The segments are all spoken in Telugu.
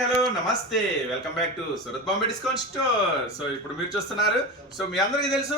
హలో నమస్తే welcome back to Surat Bombay discount store. So ఇప్పుడు మీరు చూస్తున్నారు, సో మీ అందరికీ తెలుసు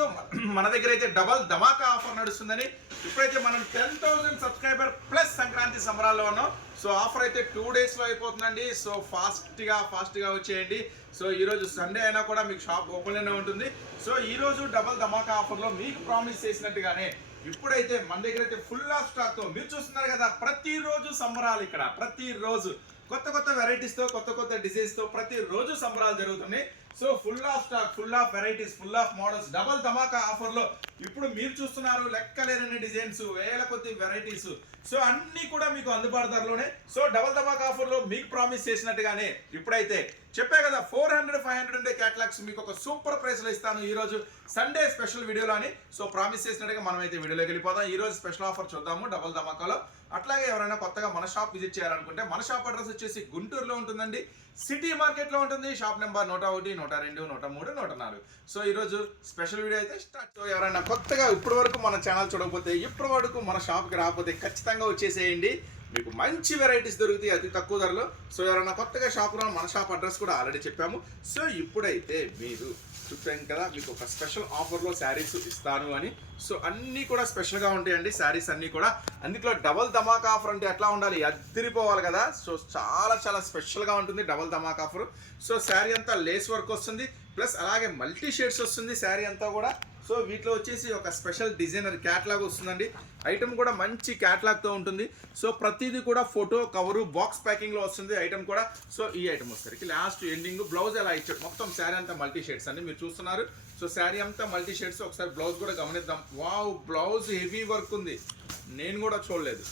మన దగ్గర అయితే డబల్ ధమాకా ఆఫర్ నడుస్తుందని. ఇప్పుడైతే మనం 10,000 సబ్స్క్రైబర్ ప్లస్ సంక్రాంతి సంబరాల్లో ఉన్నాం. సో ఆఫర్ అయితే 2 days లో అయిపోతుందండి. సో ఫాస్ట్గా వచ్చేయండి. సో ఈరోజు సండే అయినా కూడా మీకు షాప్ ఓపెన్లోనే ఉంటుంది. సో ఈరోజు డబల్ ధమాకా ఆఫర్లో మీకు ప్రామిస్ చేసినట్టుగానే ఇప్పుడైతే మన దగ్గర అయితే ఫుల్ ఆఫ్ స్టాక్ తో మీరు చూస్తున్నారు కదా, ప్రతిరోజు సంబరాలు. ఇక్కడ ప్రతిరోజు కొత్త వెరైటీస్ తో కొత్త డిజైన్స్ తో ప్రతిరోజు సంబరాలు జరుగుతున్నాయి. So full of stock, full of varieties, full of models double Dhamaka offer లో ఇప్పుడు మీరు చూస్తున్నారు లెక్కలేని డిజైన్స్, వేల కొద్ది వెరైటీస్. సో అన్ని కూడా మీకు అందుబాటు ధరలోనే. సో డబల్ ధమాకా ఆఫర్ లో మీకు ప్రామిస్ చేసినట్టుగానే ఇప్పుడైతే చెప్పే కదా 400-500 ఉండే క్యాటలాగ్స్ మీకు ఒక సూపర్ ప్రైస్ లో ఇస్తాను ఈ రోజు సండే స్పెషల్ వీడియోలో అని. సో ప్రామిస్ చేసినట్టుగా మనం అయితే వీడియోలోకి వెళ్ళిపోదాం. ఈ రోజు స్పెషల్ ఆఫర్ చూద్దాము డబల్ ధమాకాలో. అట్లాగే ఎవరైనా కొత్తగా మన షాప్ విజిట్ చేయాలనుకుంటే మన షాప్ అడ్రస్ వచ్చేసి గుంటూరులో ఉంటుందండి, సిటీ మార్కెట్ లో ఉంటుంది. Shop number 101, 102, 103, 104. సో ఈరోజు స్పెషల్ వీడియో అయితే స్టార్ట్. సో ఎవరైనా కొత్తగా ఇప్పటి వరకు మన ఛానల్ చూడకపోతే, ఇప్పటి వరకు మన షాప్కి రాకపోతే ఖచ్చితంగా వచ్చేసేయండి. మీకు మంచి వెరైటీస్ దొరుకుతాయి అతి తక్కువ ధరలో. సో ఎవరైనా కొత్తగా షాప్లో మన షాప్ అడ్రస్ కూడా ఆల్రెడీ చెప్పాము. సో ఇప్పుడైతే మీరు చూపాను కదా, మీకు ఒక స్పెషల్ ఆఫర్లో శారీస్ ఇస్తాను అని. సో అన్నీ కూడా స్పెషల్గా ఉంటాయండి శారీస్ అన్నీ కూడా. అందులో డబల్ ధమాకా ఆఫర్ అంటే ఎట్లా ఉండాలి, అద్దరిపోవాలి కదా. సో చాలా స్పెషల్గా ఉంటుంది డబల్ ధమాకా ఆఫర్. సో శారీ అంతా లేస్ వర్క్ వస్తుంది, ప్లస్ అలాగే మల్టీ షేడ్స్ వస్తుంది శారీ అంతా కూడా. సో వీటిలో వచ్చేసి ఒక స్పెషల్ డిజైనర్ క్యాటలాగ్ వస్తుందండి. ఐటమ్ కూడా మంచి క్యాటలాగ్తో ఉంటుంది. సో ప్రతిదీ కూడా ఫోటో కవరు బాక్స్ ప్యాకింగ్లో వస్తుంది ఐటమ్ కూడా. సో ఈ ఐటమ్ వచ్చేసరికి లాస్ట్ ఎండింగ్ బ్లౌజ్ ఎలా ఇచ్చాడు, మొత్తం శారీ అంతా మల్టీ షేడ్స్ అండి మీరు చూస్తున్నారు. సో శారీ అంతా మల్టీ షేడ్స్. ఒకసారి బ్లౌజ్ కూడా గమనిద్దాం. వావ్, బ్లౌజ్ హెవీ వర్క్ ఉంది, నేను కూడా చూడలేదు.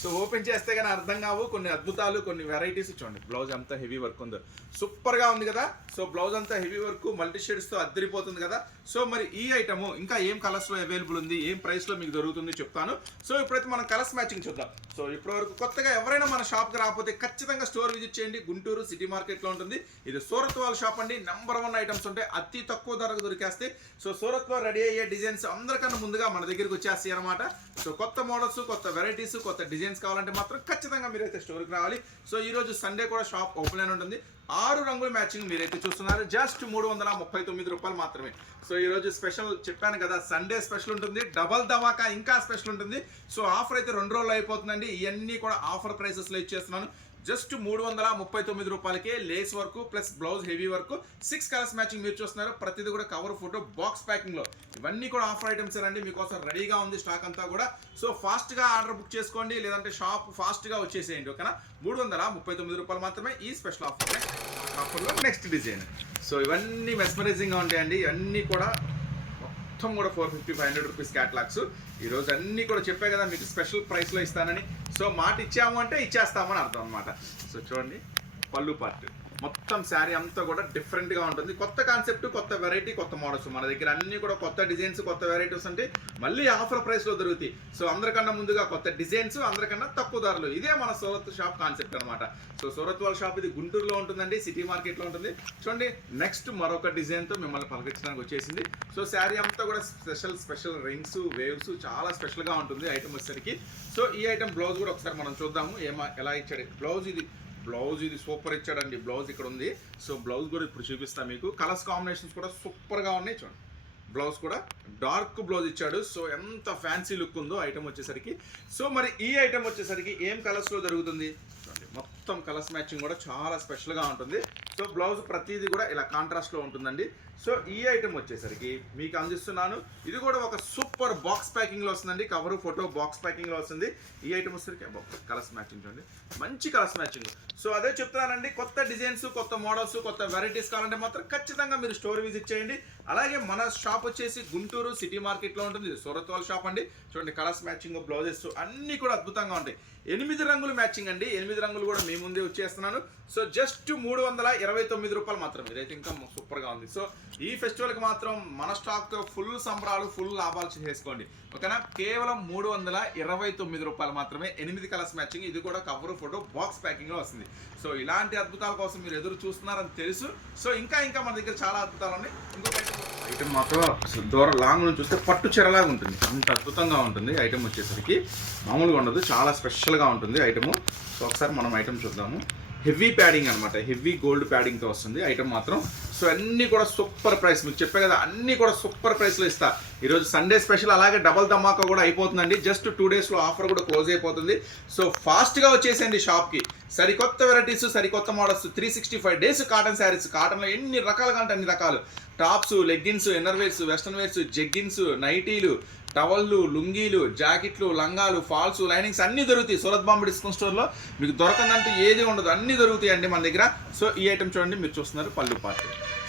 సో ఓపెన్ చేస్తే కానీ అర్థం కావు కొన్ని అద్భుతాలు, కొన్ని వెరైటీస్. చూడండి బ్లౌజ్ అంతా హెవీ వర్క్ ఉందో, సూపర్గా ఉంది కదా. సో బ్లౌజ్ అంతా హెవీ వర్క్ మల్టీ షేడ్స్తో అద్దరిపోతుంది కదా. సో మరి ఈ ఐటమ్ ఇంకా ఏం కలర్స్లో అవైలబుల్ ఉంది, ఏం ప్రైస్లో మీకు దొరుకుతుంది చెప్తాను. సో ఇప్పుడైతే మనం కలర్స్ మ్యాచింగ్ చూద్దాం. సో ఇప్పటివరకు కొత్తగా ఎవరైనా మన షాప్కి రాకపోతే ఖచ్చితంగా స్టోర్ విజిట్ చేయండి. గుంటూరు సిటీ మార్కెట్లో ఉంటుంది. ఇది సూరత్ వాళ్ళ షాప్ అండి. నెంబర్ 1 ఐటమ్స్ ఉంటాయి, అతి తక్కువ ధరకు దొరికేస్తాయి. సో సూరత్లో రెడీ అయ్యే డిజైన్స్ అందరికన్నా ముందుగా మన దగ్గరికి వచ్చేస్తాయి అనమాట. సో కొత్త మోడల్స్, కొత్త వెరైటీస్, కొత్త డిజైన్స్ కావాలంటే మాత్రం ఖచ్చితంగా మీరైతే స్టోర్కి రావాలి. సో ఈరోజు సండే కూడా షాప్ ఓపెన్ అయిన ఉంటుంది. 6 రంగుల మ్యాచింగ్ మీరైతే చూస్తున్నారు, జస్ట్ 339 రూపాయలు మాత్రమే. సో ఈరోజు స్పెషల్ చెప్పాను కదా, సండే స్పెషల్ ఉంటుంది, డబల్ ధమాకా ఇంకా స్పెషల్ ఉంటుంది. సో ఆఫర్ అయితే 2 రోజులు అయిపోతుందండి. ఇవన్నీ కూడా ఆఫర్ ప్రైసెస్లో ఇచ్చేస్తున్నాను. జస్ట్ 339 రూపాయలకే lace work plus blouse heavy work, 6 colours matching మీరు చూస్తున్నారు. ప్రతిదీ కూడా కవర్ ఫోటో బాక్స్ ప్యాకింగ్లో. ఇవన్నీ కూడా ఆఫర్ ఐటమ్స్ అండి, మీకోసం రెడీగా ఉంది స్టాక్ అంతా కూడా. సో ఫాస్ట్గా ఆర్డర్ బుక్ చేసుకోండి, లేదంటే షాప్ ఫాస్ట్గా వచ్చేసేయండి. ఓకేనా, 339 రూపాయలు మాత్రమే ఈ స్పెషల్ ఆఫర్లో. Next design. సో ఇవన్నీ మెస్మరైజింగ్గా ఉంటాయండి. ఇవన్నీ కూడా మొత్తం కూడా 450-500 రూపీస్ క్యాటలాగ్స్. ఈరోజు అన్నీ కూడా చెప్పే కదా మీకు స్పెషల్ ప్రైస్లో ఇస్తానని. సో మాట ఇచ్చాము అంటే ఇచ్చేస్తామని అర్థం అనమాట. సో చూడండి పళ్ళు పార్ట్ మొత్తం శారీ అంతా కూడా డిఫరెంట్గా ఉంటుంది. కొత్త కాన్సెప్ట్, కొత్త వెరైటీ, కొత్త మోడల్స్ మన దగ్గర అన్నీ కూడా కొత్త డిజైన్స్, కొత్త వెరైటీస్ అంటే మళ్ళీ ఆఫర్ ప్రైస్లో దొరుకుతాయి. సో అందరికన్నా ముందుగా కొత్త డిజైన్స్, అందరికన్నా తక్కువ ధరలు. ఇదే మన సూరత్ షాప్ కాన్సెప్ట్ అనమాట. సో సూరత్ వాళ్ళ షాప్ ఇది గుంటూరులో ఉంటుందండి, సిటీ మార్కెట్లో ఉంటుంది. చూడండి నెక్స్ట్ మరొక డిజైన్తో మిమ్మల్ని పలకరించడానికి వచ్చేసింది. సో శారీ అంతా కూడా స్పెషల్ రింగ్స్, వేవ్స్, చాలా స్పెషల్గా ఉంటుంది ఐటమ్ వచ్చేసరికి. సో ఈ ఐటమ్ బ్లౌజ్ కూడా ఒకసారి మనం చూద్దాము ఎలా ఇచ్చాడు బ్లౌజ్ ఇది సూపర్ ఇచ్చాడండి. బ్లౌజ్ ఇక్కడ ఉంది. సో బ్లౌజ్ కూడా ఇప్పుడు చూపిస్తాను మీకు. కలర్స్ కాంబినేషన్స్ కూడా సూపర్గా ఉన్నాయి. చూడండి బ్లౌజ్ కూడా డార్క్ బ్లౌజ్ ఇచ్చాడు. సో ఎంత ఫ్యాన్సీ లుక్ ఉందో ఐటమ్ వచ్చేసరికి. సో మరి ఈ ఐటమ్ వచ్చేసరికి ఏం కలర్స్లో జరుగుతుంది చూడండి, మొత్తం కలర్స్ మ్యాచింగ్ కూడా చాలా స్పెషల్గా ఉంటుంది. సో బ్లౌజ్ ప్రతిదీ కూడా ఇలా కాంట్రాస్ట్లో ఉంటుందండి. సో ఈ ఐటమ్ వచ్చేసరికి మీకు అందిస్తున్నాను. ఇది కూడా ఒక సూపర్ బాక్స్ ప్యాకింగ్లో వస్తుందండి, కవర్ ఫోటో బాక్స్ ప్యాకింగ్లో వస్తుంది. ఈ ఐటమ్ వచ్చేసరికి కలర్స్ మ్యాచింగ్ చూడండి, మంచి కలర్స్ మ్యాచింగ్. సో అదే చెప్తున్నానండి, కొత్త డిజైన్స్, కొత్త మోడల్స్, కొత్త వెరైటీస్ కావాలంటే మాత్రం ఖచ్చితంగా మీరు స్టోర్ విజిట్ చేయండి. అలాగే మన షాప్ వచ్చేసి గుంటూరు సిటీ మార్కెట్లో ఉంటుంది. సూరత్ వాళ్ళ షాప్ అండి. చూడండి కలర్స్ మ్యాచింగ్, బ్లౌజెస్ అన్నీ కూడా అద్భుతంగా ఉంటాయి. 8 రంగులు మ్యాచింగ్ అండి. 8 రంగులు కూడా మీ ముందే వచ్చేస్తున్నాను. సో జస్ట్ 329 రూపాయలు మాత్రమే. ఇదైతే ఇంకా సూపర్గా ఉంది. సో ఈ ఫెస్టివల్కి మాత్రం మన స్టాక్తో ఫుల్ సంబరాలు, ఫుల్ లాభాలు చేసుకోండి. ఓకేనా, కేవలం 329 రూపాయలు మాత్రమే. 8 కలర్స్ మ్యాచింగ్. ఇది కూడా కవర్ ఫోటో బాక్స్ ప్యాకింగ్లో వస్తుంది. సో ఇలాంటి అద్భుతాల కోసం మీరు ఎదురు చూస్తున్నారని తెలుసు. సో ఇంకా మన దగ్గర చాలా అద్భుతాలు ఉన్నాయి. ఇంకొక ఐటమ్ మాత్రం దూరం లాంగ్ నుంచి చూస్తే పట్టు చీరలాగా ఉంటుంది, అంత అద్భుతంగా ఉంటుంది. ఐటమ్ వచ్చేసరికి మామూలుగా ఉండదు, చాలా స్పెషల్గా ఉంటుంది ఐటము. సో ఒకసారి మనం ఐటమ్ చూద్దాము. హెవీ ప్యాడింగ్ అనమాట, హెవీ గోల్డ్ ప్యాడింగ్తో వస్తుంది ఐటమ్ మాత్రం. సో అన్నీ కూడా సూపర్ ప్రైస్, మీకు చెప్పే కదా అన్నీ కూడా సూపర్ ప్రైస్లో ఇస్తా. ఈరోజు సండే స్పెషల్, అలాగే డబల్ ధమాకా కూడా అయిపోతుందండి. జస్ట్ 2 డేస్లో ఆఫర్ కూడా క్లోజ్ అయిపోతుంది. సో ఫాస్ట్గా వచ్చేసేయండి షాప్కి. సరికొత్త వెరైటీస్, సరికొత్త మోడల్స్, 365 డేస్ కాటన్ శారీస్. కాటన్లో ఎన్ని రకాలుగా అంటే అన్ని రకాలు, tops, leggings, inner wears, western wears, jeggings, నైటీలు, టవళ్ళు, లుంగీలు, జాకెట్లు, లంగాలు, ఫాల్స్, లైనింగ్స్ అన్నీ దొరుకుతాయి. సూరత్ బాంబే డిస్కౌంట్ స్టోర్లో మీకు దొరకందంటూ ఏది ఉండదు, అన్నీ దొరుకుతాయి అండి మన దగ్గర. సో ఈ ఐటమ్ చూడండి, మీరు చూస్తున్నారు పళ్ళు పార్ట్.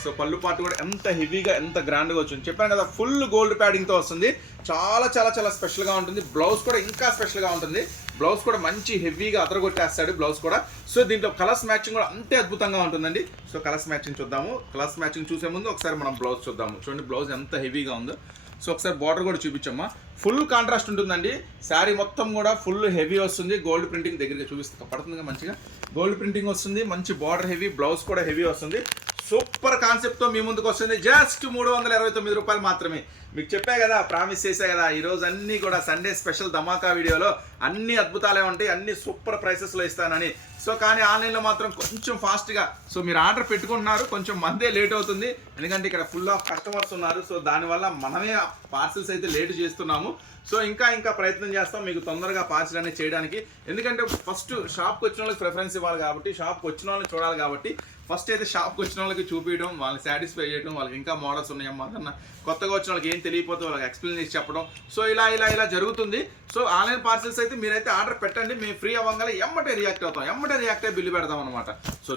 సో పళ్ళు పార్ట్ కూడా ఎంత హెవీగా, ఎంత గ్రాండ్గా వచ్చింది చెప్పాను కదా. ఫుల్ గోల్డ్ ప్యాడింగ్తో వస్తుంది. చాలా చాలా చాలా స్పెషల్గా ఉంటుంది. బ్లౌజ్ కూడా ఇంకా స్పెషల్గా ఉంటుంది. బ్లౌజ్ కూడా మంచి హెవీగా అదరగొట్టేస్తాడు బ్లౌజ్ కూడా. సో దీంట్లో కలర్స్ మ్యాచింగ్ కూడా అంతే అద్భుతంగా ఉంటుందండి. సో కలర్స్ మ్యాచింగ్ చూద్దాము. కలర్స్ మ్యాచింగ్ చూసే ముందు ఒకసారి మనం బ్లౌజ్ చూద్దాము. చూడండి బ్లౌజ్ ఎంత హెవీగా ఉందో. సో ఒకసారి బార్డర్ కూడా చూపించమ్మా. ఫుల్ కాంట్రాస్ట్ ఉంటుందండి. శారీ మొత్తం కూడా ఫుల్ హెవీ వస్తుంది. గోల్డ్ ప్రింటింగ్ దగ్గరగా చూపిస్తా పడుతుందిగా మంచిగా. గోల్డ్ ప్రింటింగ్ వస్తుంది, మంచి బార్డర్ హెవీ, బ్లౌజ్ కూడా హెవీ వస్తుంది. సూపర్ కాన్సెప్ట్తో మీ ముందుకు వస్తుంది. జస్ట్ 329 రూపాయలు మాత్రమే. మీకు చెప్పా కదా, ప్రామిస్ చేసా కదా, ఈరోజు అన్నీ కూడా సండే స్పెషల్ ధమాకా వీడియోలో అన్ని అద్భుతాలే ఉంటాయి, అన్ని సూపర్ ప్రైసెస్లో ఇస్తానని. సో కానీ ఆన్లైన్లో మాత్రం కొంచెం ఫాస్ట్గా, సో మీరు ఆర్డర్ పెట్టుకుంటున్నారు, కొంచెం మందే లేట్ అవుతుంది ఎందుకంటే ఇక్కడ ఫుల్ ఆఫ్ కస్టమర్స్ ఉన్నారు. సో దానివల్ల మనమే పార్సిల్స్ అయితే లేట్ చేస్తున్నాము. సో ఇంకా ప్రయత్నం చేస్తాం మీకు తొందరగా పార్సిల్ అనేది చేయడానికి. ఎందుకంటే ఫస్ట్ షాప్కి వచ్చిన వాళ్ళకి ప్రిఫరెన్స్ ఇవ్వాలి కాబట్టి, షాప్కి వచ్చిన వాళ్ళని చూడాలి కాబట్టి ఫస్ట్ అయితే షాప్కి వచ్చిన వాళ్ళకి చూపించడం, వాళ్ళని సాటిస్ఫై చేయడం, వాళ్ళకి ఇంకా మోడల్స్ ఉన్నాయమ్మా అన్న కొత్తగా వచ్చిన వాళ్ళకి ఏం తెలియకపోతే వాళ్ళకి ఎక్స్ప్లెయిన్ చేసి చెప్పడం. సో ఇలా జరుగుతుంది. సో ఆన్లైన్ పార్సిల్స్ అయితే మీరైతే ఆర్డర్ పెట్టండి, మేము ఫ్రీ అవ్వగానే ఎమ్మటే రియాక్ట్ అవుతాం, ఎమ్మటే రియాక్ట్ అయ్యి బిల్లు పెడతాం అనమాట. సో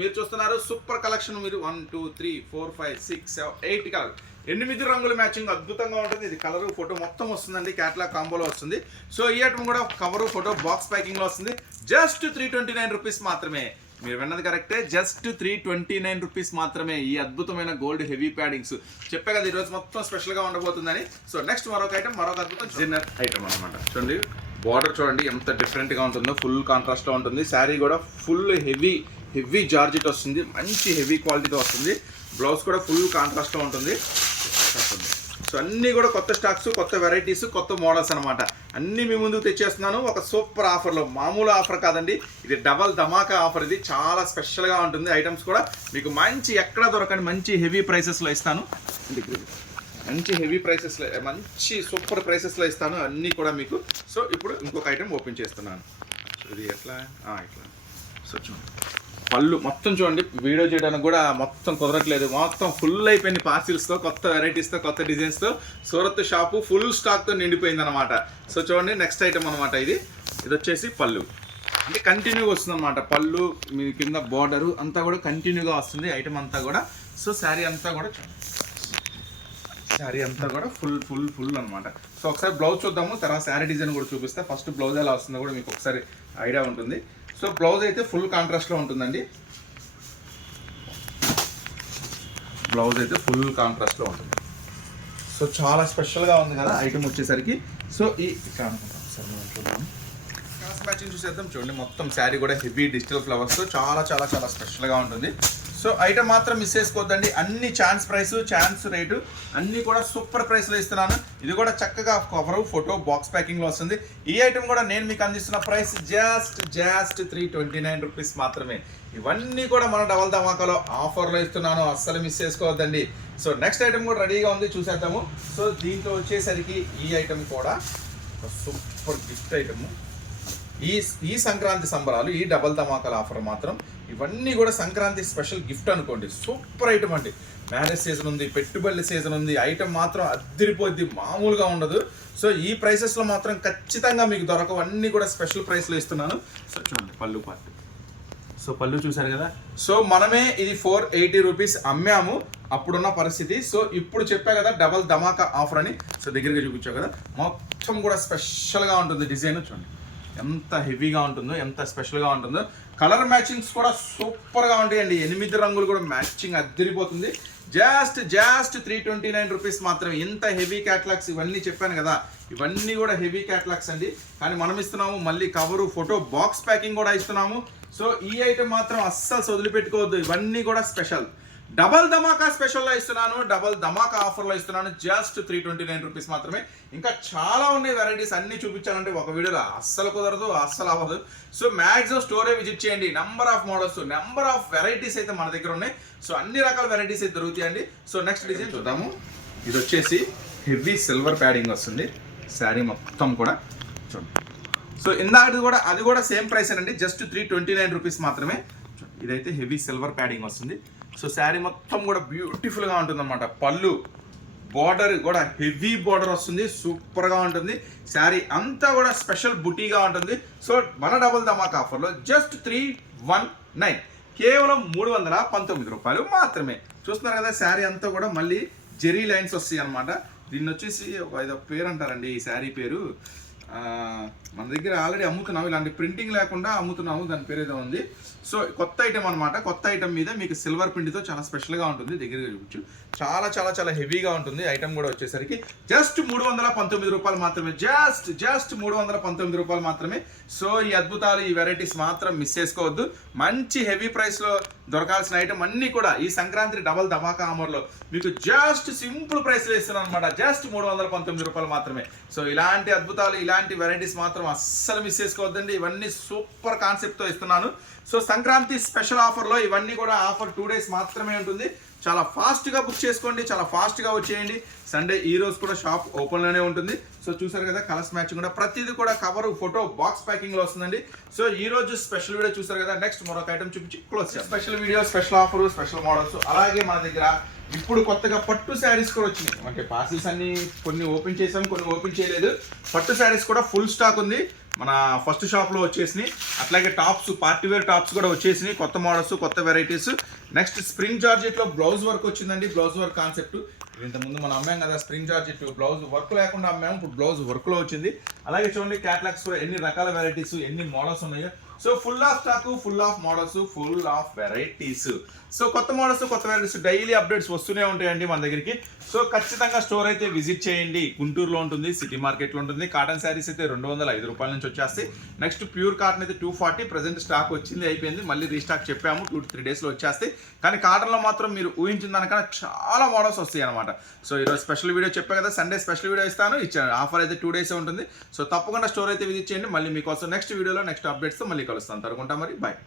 మీరు చూస్తున్నారు సూపర్ కలెక్షన్. మీరు 1 2 3 4 5 6 7 8 కలర్, 8 రంగుల మ్యాచింగ్ అద్భుతంగా ఉంటుంది. ఇది కలరు ఫోటో మొత్తం వస్తుందండి, క్యాటలాగ్ కాంబోలో వస్తుంది. సో ఈ ఐటమ్ కూడా కవరు ఫోటో బాక్స్ ప్యాకింగ్లో వస్తుంది. జస్ట్ 329 రూపీస్ మాత్రమే. మీరు విన్నది కరెక్టే, జస్ట్ 329 రూపీస్ మాత్రమే. ఈ అద్భుతమైన గోల్డ్ హెవీ ప్యాడింగ్స్ చెప్పే కదా ఈరోజు మొత్తం స్పెషల్గా ఉండబోతుందని. సో నెక్స్ట్ మరొక ఐటమ్, మరొక అద్భుతం డిన్నర్ ఐటమ్ అనమాట. చూడండి బార్డర్ చూడండి ఎంత డిఫరెంట్గా ఉంటుందో, ఫుల్ కాంట్రాస్ట్లో ఉంటుంది. శారీ కూడా ఫుల్ హెవీ జార్జెట్ వస్తుంది, మంచి హెవీ క్వాలిటీతో వస్తుంది. బ్లౌజ్ కూడా ఫుల్ కాంట్రాస్ట్లో ఉంటుంది. సో అన్నీ కూడా కొత్త స్టాక్స్, కొత్త వెరైటీస్, కొత్త మోడల్స్ అనమాట. అన్నీ మీ ముందుకు తెచ్చేస్తున్నాను ఒక సూపర్ ఆఫర్లో. మామూలు ఆఫర్ కాదండి, ఇది డబల్ ధమాకా ఆఫర్. ఇది చాలా స్పెషల్గా ఉంటుంది. ఐటమ్స్ కూడా మీకు మంచి ఎక్కడ దొరకని మంచి హెవీ ప్రైసెస్లో ఇస్తాను. మంచి హెవీ ప్రైసెస్లో, మంచి సూపర్ ప్రైసెస్లో ఇస్తాను అన్నీ కూడా మీకు. సో ఇప్పుడు ఇంకొక ఐటమ్ ఓపెన్ చేస్తున్నాను. సో ఇది ఇట్లా. సో చూడండి పళ్ళు మొత్తం చూడండి, వీడియో చేయడానికి కూడా మొత్తం కుదరట్లేదు, మొత్తం ఫుల్ అయిపోయింది పార్సిల్స్తో, కొత్త వెరైటీస్తో, కొత్త డిజైన్స్తో. సూరత్ షాపు ఫుల్ స్టాక్తో నిండిపోయింది అనమాట. సో చూడండి నెక్స్ట్ ఐటమ్ అనమాట. ఇది వచ్చేసి పళ్ళు, అంటే కంటిన్యూగా వస్తుంది అనమాట. పళ్ళు మీ కింద బార్డరు అంతా కూడా కంటిన్యూగా వస్తుంది ఐటమ్ అంతా కూడా. సో శారీ అంతా కూడా చూడండి, శారీ అంతా కూడా ఫుల్ అనమాట. సో ఒకసారి బ్లౌజ్ చూద్దాము, తర్వాత శారీ డిజైన్ కూడా చూపిస్తే. ఫస్ట్ బ్లౌజ్ ఎలా వస్తుందో కూడా మీకు ఒకసారి ఐడియా ఉంటుంది. సో బ్లౌజ్ అయితే ఫుల్ కాంట్రాస్ట్లో ఉంటుందండి. బ్లౌజ్ అయితే ఫుల్ కాంట్రాస్ట్లో ఉంటుంది. సో చాలా స్పెషల్గా ఉంది కదా ఐటమ్ వచ్చేసరికి. సో ఈ చూద్దాం, మ్యాచింగ్ చూసేద్దాం. చూడండి మొత్తం శారీ కూడా హెవీ డిజిటల్ ఫ్లవర్స్తో చాలా చాలా చాలా స్పెషల్గా ఉంటుంది. సో ఐటమ్ మాత్రం మిస్ చేసుకోవద్దండి. అన్ని ఛాన్స్ రేటు అన్నీ కూడా సూపర్ ప్రైస్లో ఇస్తున్నాను. ఇది కూడా చక్కగా కవరు ఫోటో బాక్స్ ప్యాకింగ్లో వస్తుంది. ఈ ఐటమ్ కూడా నేను మీకు అందిస్తున్న ప్రైస్ జస్ట్ 329 రూపీస్ మాత్రమే. ఇవన్నీ కూడా మన డబల్ ధమాకాలో ఆఫర్లో ఇస్తున్నాను, అస్సలు మిస్ చేసుకోవద్దండి. సో నెక్స్ట్ ఐటమ్ కూడా రెడీగా ఉంది, చూసేద్దాము. సో దీంట్లో వచ్చేసరికి ఈ ఐటమ్ కూడా సూపర్ గిఫ్ట్ ఐటమ్. ఈ సంక్రాంతి సంబరాలు, ఈ డబల్ ధమాకాల ఆఫర్ మాత్రం ఇవన్నీ కూడా సంక్రాంతి స్పెషల్ గిఫ్ట్ అనుకోండి. సూపర్ ఐటమ్ అండి. మ్యారేజ్ సీజన్ ఉంది, పెట్టుబడుల సీజన్ ఉంది. ఐటమ్ మాత్రం అద్దరిపోద్ది, మామూలుగా ఉండదు. సో ఈ ప్రైసెస్లో మాత్రం ఖచ్చితంగా మీకు దొరకవు, అన్నీ కూడా స్పెషల్ ప్రైస్లో ఇస్తున్నాను. సో చూడండి పళ్ళు పార్ట్. సో పళ్ళు చూసారు కదా. సో మనమే ఇది 480 రూపీస్ అమ్మాము అప్పుడున్న పరిస్థితి. సో ఇప్పుడు చెప్పా కదా డబల్ ధమాకా ఆఫర్ అని. సో దగ్గరగా చూపించావు కదా, మొత్తం కూడా స్పెషల్గా ఉంటుంది. డిజైన్ చూడండి ఎంత హెవీగా ఉంటుందో, ఎంత స్పెషల్గా ఉంటుందో. కలర్ మ్యాచింగ్స్ కూడా సూపర్గా ఉంటాయండి. 8 రంగులు కూడా మ్యాచింగ్ అద్దరిపోతుంది. జస్ట్ 329 రూపీస్ మాత్రమే. ఇంత హెవీ క్యాటలాగ్స్ ఇవన్నీ చెప్పాను కదా, ఇవన్నీ కూడా హెవీ క్యాటలాగ్స్ అండి. కానీ మనం ఇస్తున్నాము మళ్ళీ కవరు ఫోటో బాక్స్ ప్యాకింగ్ కూడా ఇస్తున్నాము. సో ఈ ఐటమ్ మాత్రం అస్సలు వదిలిపెట్టుకోవద్దు, ఇవన్నీ కూడా స్పెషల్. డబల్ ధమాకా స్పెషల్లో ఇస్తున్నాను, డబల్ ధమాకా ఆఫర్లో ఇస్తున్నాను. జస్ట్ 329 రూపీస్ మాత్రమే. ఇంకా చాలా ఉన్నాయి వెరైటీస్, అన్ని చూపించాలంటే ఒక వీడియోలో అస్సలు కుదరదు, అస్సలు అవ్వదు. సో మ్యాక్సిమం స్టోరే విజిట్ చేయండి. Number of models, number of varieties అయితే మన దగ్గర ఉన్నాయి. సో అన్ని రకాల వెరైటీస్ అయితే దొరుకుతాయండి. సో నెక్స్ట్ డిజైన్ చూద్దాము. ఇది వచ్చేసి హెవీ సిల్వర్ ప్యాడింగ్ వస్తుంది శారీ మొత్తం కూడా చూడండి. సో ఇందాకది కూడా అది కూడా సేమ్ ప్రైస్ అండి, జస్ట్ 329 రూపీస్ మాత్రమే. ఇదైతే హెవీ సిల్వర్ ప్యాడింగ్ వస్తుంది. సో శారీ మొత్తం కూడా బ్యూటిఫుల్గా ఉంటుంది అనమాట. పళ్ళు బార్డర్ కూడా హెవీ బార్డర్ వస్తుంది, సూపర్గా ఉంటుంది. శారీ అంతా కూడా స్పెషల్ బుటీగా ఉంటుంది. సో మన డబుల్ ధమాకా ఆఫర్లో జస్ట్ 319, కేవలం 319 రూపాయలు మాత్రమే. చూస్తున్నారు కదా, శారీ అంతా కూడా మళ్ళీ జెరీ లైన్స్ వస్తాయి అనమాట. దీన్ని వచ్చేసి ఏదో పేరు అంటారండి, ఈ శారీ పేరు మన దగ్గర ఆల్రెడీ అమ్ముతున్నాము, ఇలాంటి ప్రింటింగ్ లేకుండా అమ్ముతున్నాము, దాని పేరు ఏదో ఉంది. సో కొత్త ఐటమ్ అనమాట. కొత్త ఐటమ్ మీద మీకు సిల్వర్ పిండితో చాలా స్పెషల్గా ఉంటుంది. దగ్గరగా చూపించు, చాలా చాలా చాలా హెవీగా ఉంటుంది. ఐటమ్ కూడా వచ్చేసరికి జస్ట్ 319 రూపాయలు మాత్రమే. జస్ట్ 319 రూపాయలు మాత్రమే. సో ఈ అద్భుతాలు, ఈ వెరైటీస్ మాత్రం మిస్ చేసుకోవద్దు. మంచి హెవీ ప్రైస్లో దొరకాల్సిన ఐటమ్ అన్నీ కూడా ఈ సంక్రాంతి డబల్ ధమాకా ఆఫర్లో మీకు జస్ట్ సింపుల్ ప్రైస్లో ఇస్తున్నాను అనమాట. జస్ట్ 319 రూపాయలు మాత్రమే. సో ఇలాంటి అద్భుతాలు, ఇలాంటి వెరైటీస్ మాత్రం అస్సలు మిస్ చేసుకోవద్దండి. ఇవన్నీ సూపర్ కాన్సెప్ట్తో ఇస్తున్నాను. సో సంక్రాంతి స్పెషల్ ఆఫర్లో ఇవన్నీ కూడా ఆఫర్ 2 days మాత్రమే ఉంటుంది. చాలా ఫాస్ట్గా బుక్ చేసుకోండి, చాలా ఫాస్ట్గా వచ్చేయండి. సండే ఈ రోజు కూడా షాప్ ఓపెన్లోనే ఉంటుంది. సో చూసారు కదా, కలర్స్ మ్యాచింగ్ కూడా ప్రతిదీ కూడా కవర్, ఫోటో, బాక్స్ ప్యాకింగ్లో వస్తుందండి. సో ఈ రోజు స్పెషల్ వీడియో చూసారు కదా. నెక్స్ట్ మరొక ఐటమ్ చూపించి క్లోజ్ చేస్తాం. Special video, special offer, special models. అలాగే మన దగ్గర ఇప్పుడు కొత్తగా పట్టు శారీస్ కూడా వచ్చినాయి. అంటే పార్సిల్స్ అన్ని కొన్ని ఓపెన్ చేసాం, కొన్ని ఓపెన్ చేయలేదు. పట్టు శారీస్ కూడా ఫుల్ స్టాక్ ఉంది మన ఫస్ట్ షాప్లో వచ్చేసినాయి. అట్లాగే టాప్స్, పార్టీ వేర్ టాప్స్ కూడా వచ్చేసినాయి. కొత్త మోడల్స్, కొత్త వెరైటీస్. నెక్స్ట్ స్ప్రింగ్ జార్జెట్లో బ్లౌజ్ వర్క్ వచ్చిందండి. బ్లౌజ్ వర్క్ కాన్సెప్ట్ ఇంతకుముందు మనం అమ్మాం కదా, స్ప్రింగ్ జార్జెట్ బ్లౌజ్ వర్క్ లేకుండా అమ్మాము, ఇప్పుడు బ్లౌజ్ వర్క్లో వచ్చింది. అలాగే చూడండి క్యాటలాగ్స్ ఎన్ని రకాల వెరైటీస్, ఎన్ని మోడల్స్ ఉన్నాయో. So full of stock, full of models, full of varieties. So కొత్త మోడల్స్, కొత్త వెరైటీస్ డైలీ అప్డేట్స్ వస్తూనే ఉంటాయండి మన దగ్గరికి. సో ఖచ్చితంగా స్టోర్ అయితే విజిట్ చేయండి. గుంటూరులో ఉంటుంది, సిటీ మార్కెట్లో ఉంటుంది. కాటన్ శారీస్ అయితే 205 రూపాయల నుంచి వచ్చేస్తాయి. నెక్స్ట్ ప్యూర్ కాటన్ అయితే 240. ప్రజెంట్ స్టాక్ వచ్చింది, అయిపోయింది. మళ్ళీ రీస్టాక్ చెప్పాము, 2-3 daysలో వచ్చేస్తాయి. కానీ కాటన్లో మాత్రం మీరు ఊహించిన దానికన్నా చాలా మోడల్స్ వస్తాయి అనమాట. సో ఈరోజు స్పెషల్ వీడియో చెప్పా కదా, సండే స్పెషల్ వీడియో ఇచ్చాను. ఆఫర్ అయితే 2 days ఉంటుంది. సో తప్పకుండా స్టోర్ అయితే విజిట్ చేయండి. మళ్ళీ మీకోసం నెక్స్ట్ వీడియోలో నెక్స్ట్ అప్డేట్స్తో మళ్ళీ కలుస్తాను. తరుకుంటా మరి, బాయ్.